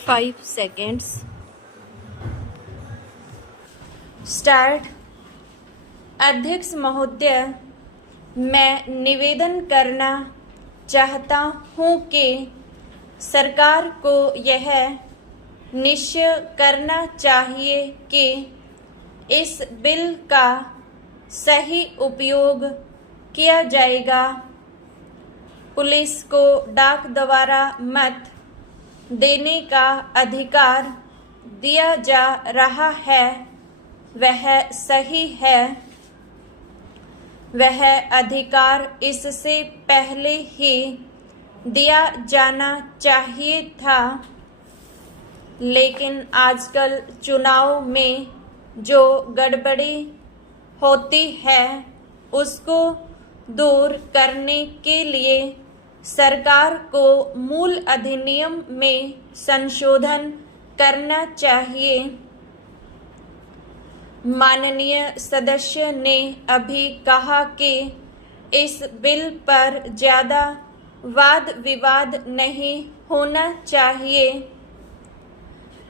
5 seconds. Start. अध्यक्ष महोदय, मैं निवेदन करना चाहता हूँ कि सरकार को यह निश्चय करना चाहिए कि इस बिल का सही उपयोग किया जाएगा। पुलिस को डाक द्वारा मत देने का अधिकार दिया जा रहा है, वह सही है। वह अधिकार इससे पहले ही दिया जाना चाहिए था, लेकिन आजकल चुनाव में जो गड़बड़ी होती है उसको दूर करने के लिए सरकार को मूल अधिनियम में संशोधन करना चाहिए। माननीय सदस्य ने अभी कहा कि इस बिल पर ज़्यादा वाद विवाद नहीं होना चाहिए,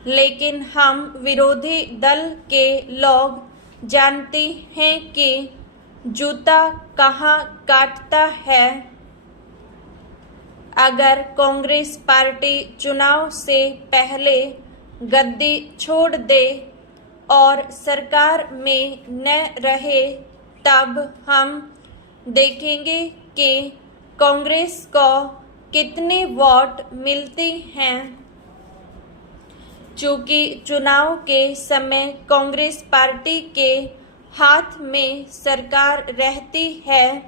लेकिन हम विरोधी दल के लोग जानते हैं कि जूता कहाँ काटता है। अगर कांग्रेस पार्टी चुनाव से पहले गद्दी छोड़ दे और सरकार में न रहे, तब हम देखेंगे कि कांग्रेस को कितने वोट मिलते हैं। चूँकि चुनाव के समय कांग्रेस पार्टी के हाथ में सरकार रहती है,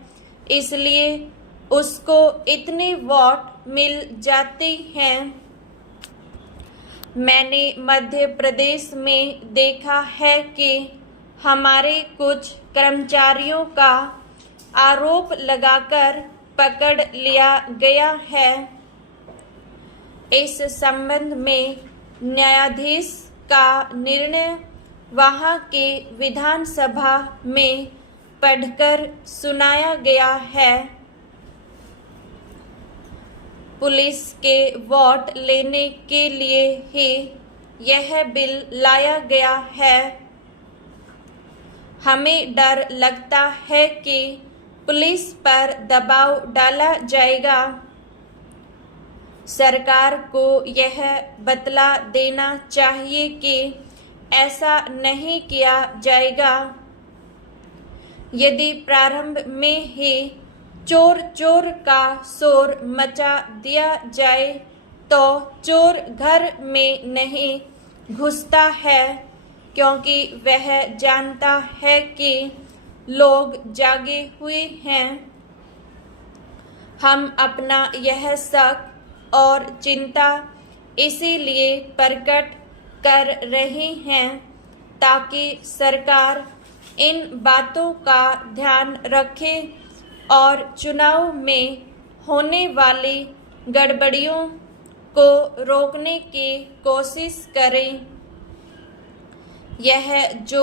इसलिए उसको इतने वोट मिल जाते हैं। मैंने मध्य प्रदेश में देखा है कि हमारे कुछ कर्मचारियों का आरोप लगाकर पकड़ लिया गया है। इस संबंध में न्यायाधीश का निर्णय वहां के विधानसभा में पढ़कर सुनाया गया है। पुलिस के वोट लेने के लिए ही यह बिल लाया गया है। हमें डर लगता है कि पुलिस पर दबाव डाला जाएगा। सरकार को यह बतला देना चाहिए कि ऐसा नहीं किया जाएगा। यदि प्रारंभ में ही चोर चोर का शोर मचा दिया जाए तो चोर घर में नहीं घुसता है, क्योंकि वह जानता है कि लोग जागे हुए हैं। हम अपना यह शक और चिंता इसीलिए प्रकट कर रहे हैं ताकि सरकार इन बातों का ध्यान रखे और चुनाव में होने वाली गड़बड़ियों को रोकने की कोशिश करें। यह जो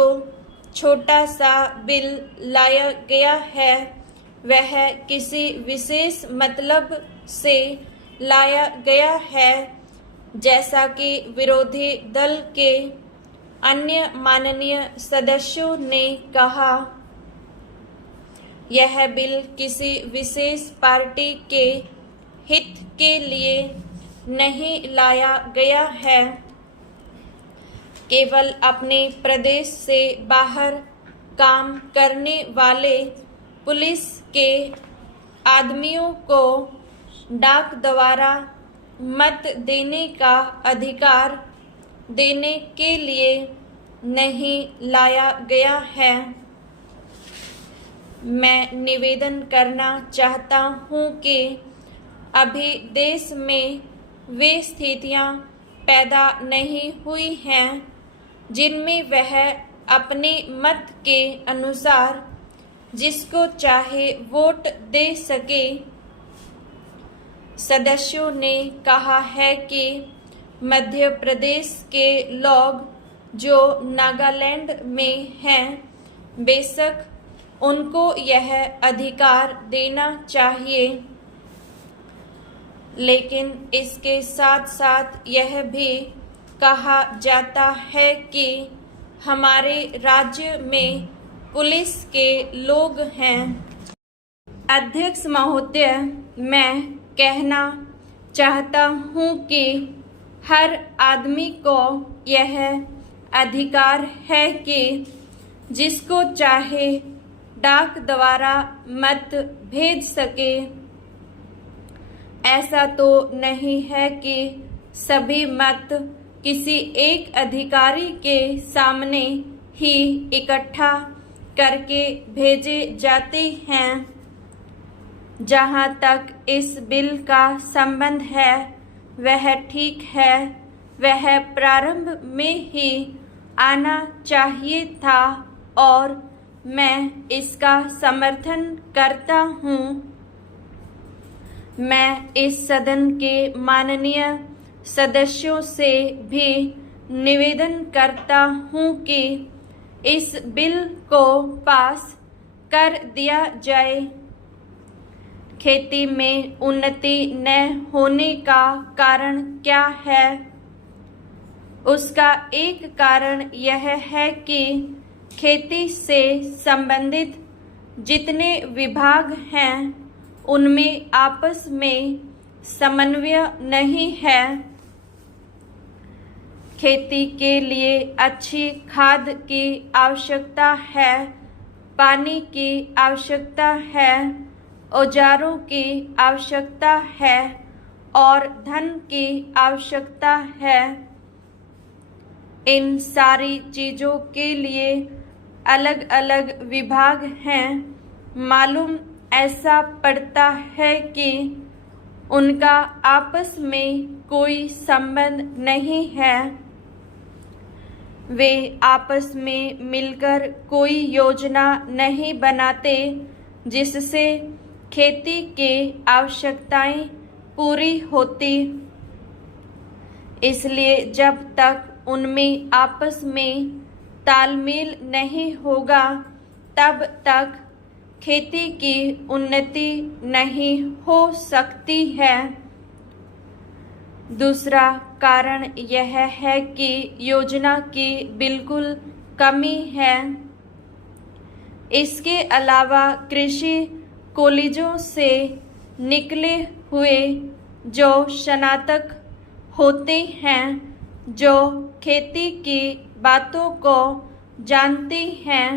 छोटा सा बिल लाया गया है, वह किसी विशेष मतलब से लाया गया है, जैसा कि विरोधी दल के अन्य माननीय सदस्यों ने कहा। यह बिल किसी विशेष पार्टी के हित के लिए नहीं लाया गया है। केवल अपने प्रदेश से बाहर काम करने वाले पुलिस के आदमियों को डाक द्वारा मत देने का अधिकार देने के लिए नहीं लाया गया है। मैं निवेदन करना चाहता हूँ कि अभी देश में वे स्थितियाँ पैदा नहीं हुई हैं जिनमें वह अपने मत के अनुसार जिसको चाहे वोट दे सके। सदस्यों ने कहा है कि मध्य प्रदेश के लोग जो नागालैंड में हैं, बेशक उनको यह अधिकार देना चाहिए, लेकिन इसके साथ साथ यह भी कहा जाता है कि हमारे राज्य में पुलिस के लोग हैं। अध्यक्ष महोदय, मैं कहना चाहता हूँ कि हर आदमी को यह अधिकार है कि जिसको चाहे डाक द्वारा मत भेज सके। ऐसा तो नहीं है कि सभी मत किसी एक अधिकारी के सामने ही इकट्ठा करके भेजे जाते हैं। जहाँ तक इस बिल का संबंध है वह ठीक है, वह प्रारंभ में ही आना चाहिए था और मैं इसका समर्थन करता हूँ। मैं इस सदन के माननीय सदस्यों से भी निवेदन करता हूँ कि इस बिल को पास कर दिया जाए। खेती में उन्नति न होने का कारण क्या है? उसका एक कारण यह है कि खेती से संबंधित जितने विभाग हैं उनमें आपस में समन्वय नहीं है। खेती के लिए अच्छी खाद की आवश्यकता है, पानी की आवश्यकता है, औजारों की आवश्यकता है और धन की आवश्यकता है। इन सारी चीज़ों के लिए अलग अलग विभाग हैं। मालूम ऐसा पड़ता है कि उनका आपस में कोई संबंध नहीं है। वे आपस में मिलकर कोई योजना नहीं बनाते जिससे खेती की आवश्यकताएं पूरी होती। इसलिए जब तक उनमें आपस में तालमेल नहीं होगा तब तक खेती की उन्नति नहीं हो सकती है। दूसरा कारण यह है कि योजना की बिल्कुल कमी है। इसके अलावा कृषि कॉलेजों से निकले हुए जो स्नातक होते हैं, जो खेती की बातों को जानते हैं,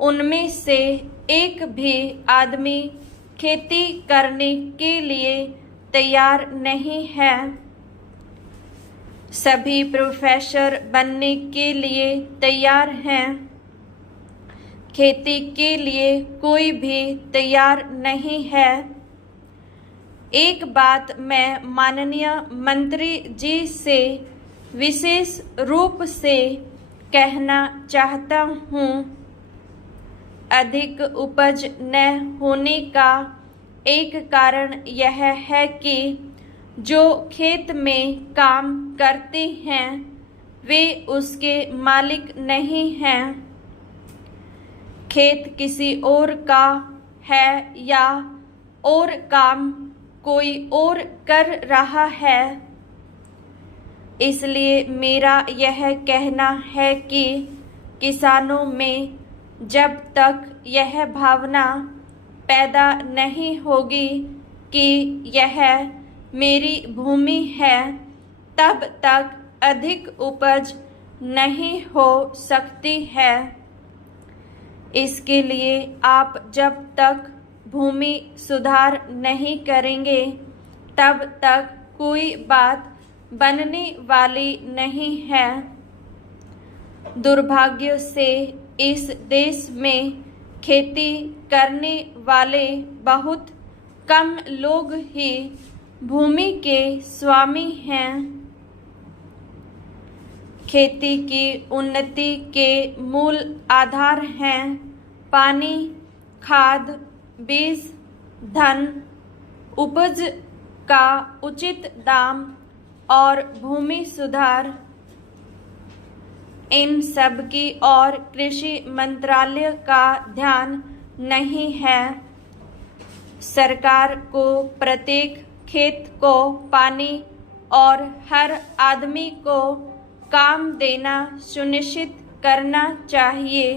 उनमें से एक भी आदमी खेती करने के लिए तैयार नहीं है। सभी प्रोफेसर बनने के लिए तैयार हैं। खेती के लिए कोई भी तैयार नहीं है। एक बात मैं माननीय मंत्री जी से विशेष रूप से कहना चाहता हूँ। अधिक उपज न होने का एक कारण यह है कि जो खेत में काम करते हैं वे उसके मालिक नहीं हैं। खेत किसी और का है या और काम कोई और कर रहा है। इसलिए मेरा यह कहना है कि किसानों में जब तक यह भावना पैदा नहीं होगी कि यह मेरी भूमि है, तब तक अधिक उपज नहीं हो सकती है। इसके लिए आप जब तक भूमि सुधार नहीं करेंगे तब तक कोई बात बनने वाली नहीं है। दुर्भाग्य से इस देश में खेती करने वाले बहुत कम लोग ही भूमि के स्वामी हैं। खेती की उन्नति के मूल आधार हैं पानी, खाद, बीज, धन, उपज का उचित दाम और भूमि सुधार। इन सब की ओर कृषि मंत्रालय का ध्यान नहीं है। सरकार को प्रत्येक खेत को पानी और हर आदमी को काम देना सुनिश्चित करना चाहिए।